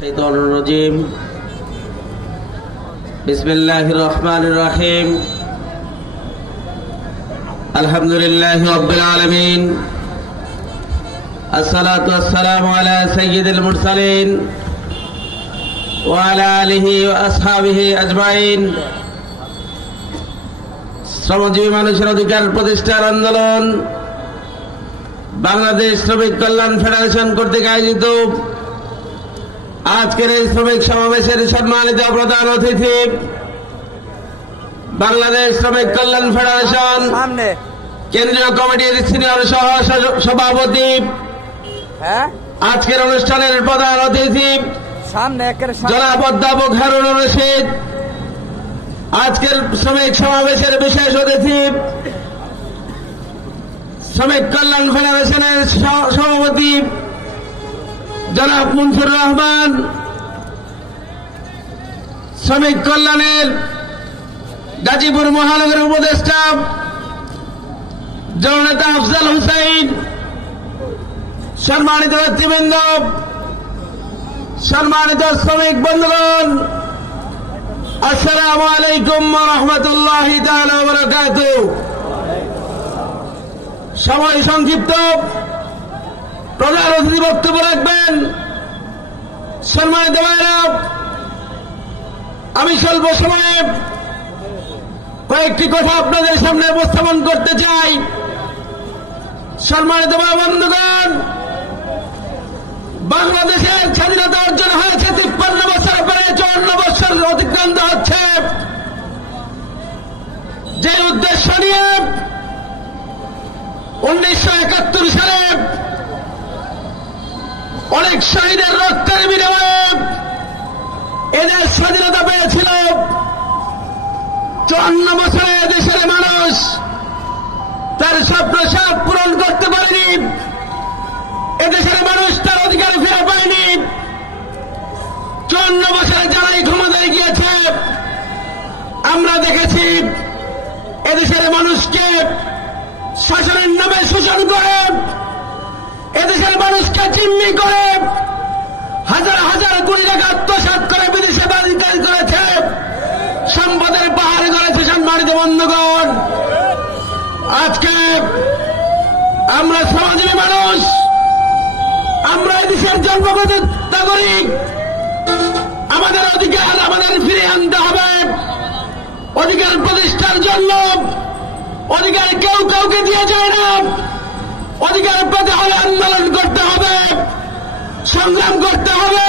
শাইতানির রাজিম বিসমিল্লাহির রহমানির রহিম আলহামদুলিল্লাহি রাব্বিল আলামিন আসসালাতু ওয়াসসালামু আলা সাইয়্যিদিল মুরসালিন ওয়া আলা আলিহি ওয়া আসহাবিহি আজমাইন। শ্রমজীবী মানুষের অধিকার প্রতিষ্ঠার আন্দোলন বাংলাদেশ শ্রমিক কল্যাণ ফেডারেশন কর্তৃক আয়োজিত আজকের এই শ্রমিক সমাবেশের সম্মানিত প্রধান অতিথি বাংলাদেশ শ্রমিক কল্যাণ ফেডারেশন কেন্দ্রীয় কমিটির সিনিয়র সহ সভাপতি, আজকের অনুষ্ঠানের প্রধান অতিথি জনাব অধ্যাপক হারুনুর রশিদ, আজকের শ্রমিক সমাবেশের বিশেষ অতিথি শ্রমিক কল্যাণ ফেডারেশনের সভাপতি জনাব মুনসুর রহমান, শ্রমিক কল্যাণের গাজীপুর মহানগরের উপদেষ্টা জননেতা আফজাল হুসাইন, সম্মানিত নেতৃবৃন্দ, সম্মানিত শ্রমিক বন্ধুগণ, আসসালামু আলাইকুম ওয়া রাহমাতুল্লাহি তাআলা ওয়া বারাকাতুহু। সময় সংক্ষিপ্ত, প্রধান অতিথি বক্তব্য রাখবেন। সম্মানিত ভাইরা, আমি স্বল্প সময়ে কয়েকটি কথা আপনাদের সামনে উপস্থাপন করতে চাই। সম্মানিত ভাই বন্ধুগণ, বাংলাদেশের স্বাধীনতা অর্জন হয়েছে 53 বছর পরে, 54 বছর অতিক্রান্ত হচ্ছে। যে উদ্দেশ্য নিয়ে 1971 সালে অনেক শহীদের রক্তের বিনিময়ে এদের স্বাধীনতা পেয়েছিল, 54 বছরে দেশের মানুষ তার স্বপ্ন সব পূরণ করতে পারেনি। এদেশের মানুষ তার অধিকার ফিরে পায়নি। 54 বছরে যারাই ক্ষমতায় গিয়েছে, আমরা দেখেছি এদেশের মানুষকে শাসনের নামে শোষণ করে, এদেশের মানুষকে জিম্মি করে, হাজার হাজার কোটি টাকা আত্মসাৎ করে বিদেশে বাড়িকারী করেছে, সম্পদের পাহাড় করেছে। সম্মানিত বন্ধুগণ, আজকে আমরা শ্রমজীবী মানুষ, আমরা এই দেশের জন্মগত নাগরিক, আমাদের অধিকার আমাদের ফিরে আনতে হবে। অধিকার প্রতিষ্ঠার জন্য অধিকার কেউ কাউকে দিয়ে যায় না। অধিকার পেতে হলে আন্দোলন করতে হবে, সংগ্রাম করতে হবে।